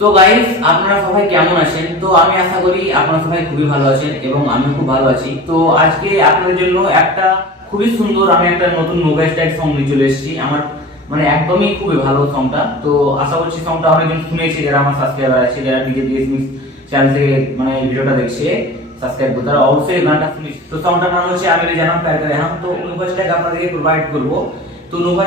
তো গাইস, আপনারা সবাই কেমন আছেন? তো আমি আশা করি আপনারা সবাই খুবই ভালো আছেন এবং আমিও খুব ভালো আছি। তো আজকে আপনাদের জন্য একটা খুবই সুন্দর আমি একটা নতুন নোভা স্টাইল সং নিয়ে চলে এসেছি। আমার মানে একদমই খুবই ভালো সংটা। তো আশা করছি সংটা অনেকজন শুনেছে, যারা আমার সাবস্ক্রাইবার আছে, যারা ডিজে ডিএসএমএস চ্যানেল থেকে মানে ভিডিওটা দেখছে সাবস্ক্রাইব করে, তারা অবশ্যই গানটা শুনেছে। তো সংটার নাম হচ্ছে আমি জানাম প্যার করে হাম। তো নোভা স্টাইল আপনাদেরকে প্রোভাইড করবো। তো নোভা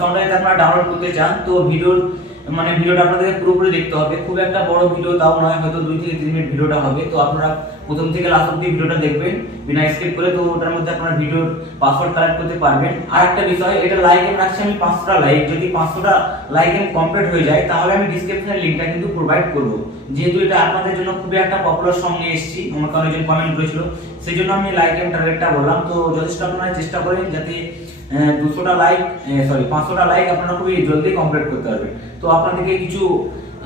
সংটা যদি আপনারা ডাউনলোড করতে চান তো ভিডিওটা আপনাদের পুরোপুরি দেখতে হবে। খুব একটা বড় ভিডিও তাও নয়, হয়তো 2 থেকে 3 মিনিট ভিডিওটা হবে। তো আপনারা প্রথম থেকে লাস্ট অবধি ভিডিওটা দেখবেন বিনা স্কিপ করে। তো ওটার মধ্যে আপনারা ভিডিওর পাসওয়ার্ড কালেক্ট করতে পারবেন। আর একটা বিষয়, এটা লাইক এম রাখছি আমি 500টা লাইক। যদি 500টা লাইক এম কমপ্লিট হয়ে যায় তাহলে আমি ডেসক্রিপশনের লিংকটা কিন্তু প্রোভাইড করব। যেহেতু এটা আপনাদের জন্য খুবই একটা পপুলার সং নিয়ে এসেছি, আমাকে অনেকজন কমেন্ট করেছিল, সেই জন্য আমি লাইক এম টার্গেটটা বললাম। তো যথেষ্ট আপনারা চেষ্টা করেন যাতে 500টা লাইক আপনারা খুবই জলদি কমপ্লিট করতে পারবেন। তো আপনাদেরকে কিছু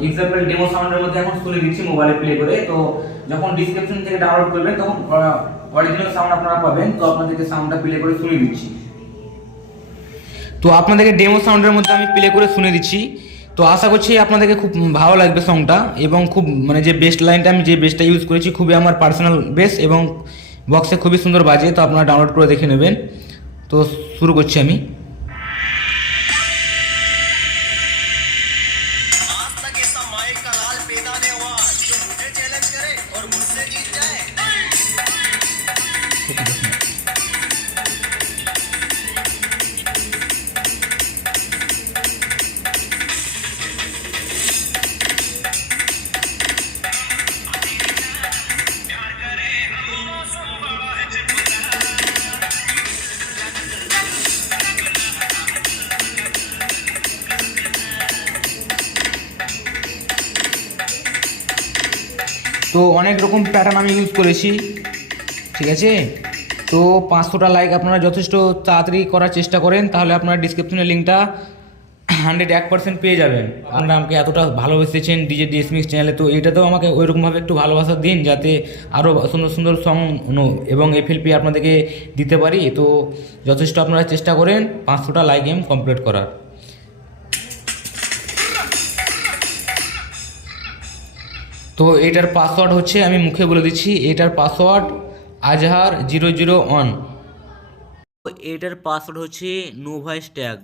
এক্সাম্পল ডেমো সাউন্ডের মধ্যে এখন শুনে দিচ্ছি মোবাইলে প্লে করে। তো যখন ডেসক্রিপশন থেকে ডাউনলোড করবেন তখন অরিজিনাল সাউন্ড আপনারা পাবেন। তো আপনাদেরকে সাউন্ডটা প্লে করে শুনে দিচ্ছি। তো আপনাদেরকে ডেমো সাউন্ডের মধ্যে আমি প্লে করে শুনে দিচ্ছি। তো আশা করছি আপনাদেরকে খুব ভালো লাগবে সংটা, এবং খুব মানে যে বেস্ট লাইনটা আমি যে বেসটা ইউজ করেছি খুবই আমার পার্সোনাল বেস, এবং বক্সে খুবই সুন্দর বাজে। তো আপনারা ডাউনলোড করে দেখে নেবেন। তো শুরু করছি আমি। তো অনেক রকম প্যাটার্ন আমি ইউজ করেছি, ঠিক আছে। তো 500টা লাইক আপনারা যথেষ্ট তাড়াতাড়ি করার চেষ্টা করেন, তাহলে আপনারা ডিসক্রিপশনের লিঙ্কটা 100% পেয়ে যাবেন। আপনারা আমাকে এতটা ভালোবেসেছেন ডিজে ডিএসএমএস চ্যানেলে, তো এটাতেও আমাকে ওইরকমভাবে একটু ভালোবাসা দিন, যাতে আরও সুন্দর সুন্দর সং এবং এফএলপি আপনাদেরকে দিতে পারি। তো যথেষ্ট আপনারা চেষ্টা করেন 500টা লাইক এম কমপ্লিট করার। তো এটার পাসওয়ার্ড হচ্ছে, আমি মুখে বলে দিচ্ছি, এটার পাসওয়ার্ড আজহার 001। এটার পাসওয়ার্ড হচ্ছে নোভা স্ট্যাগ।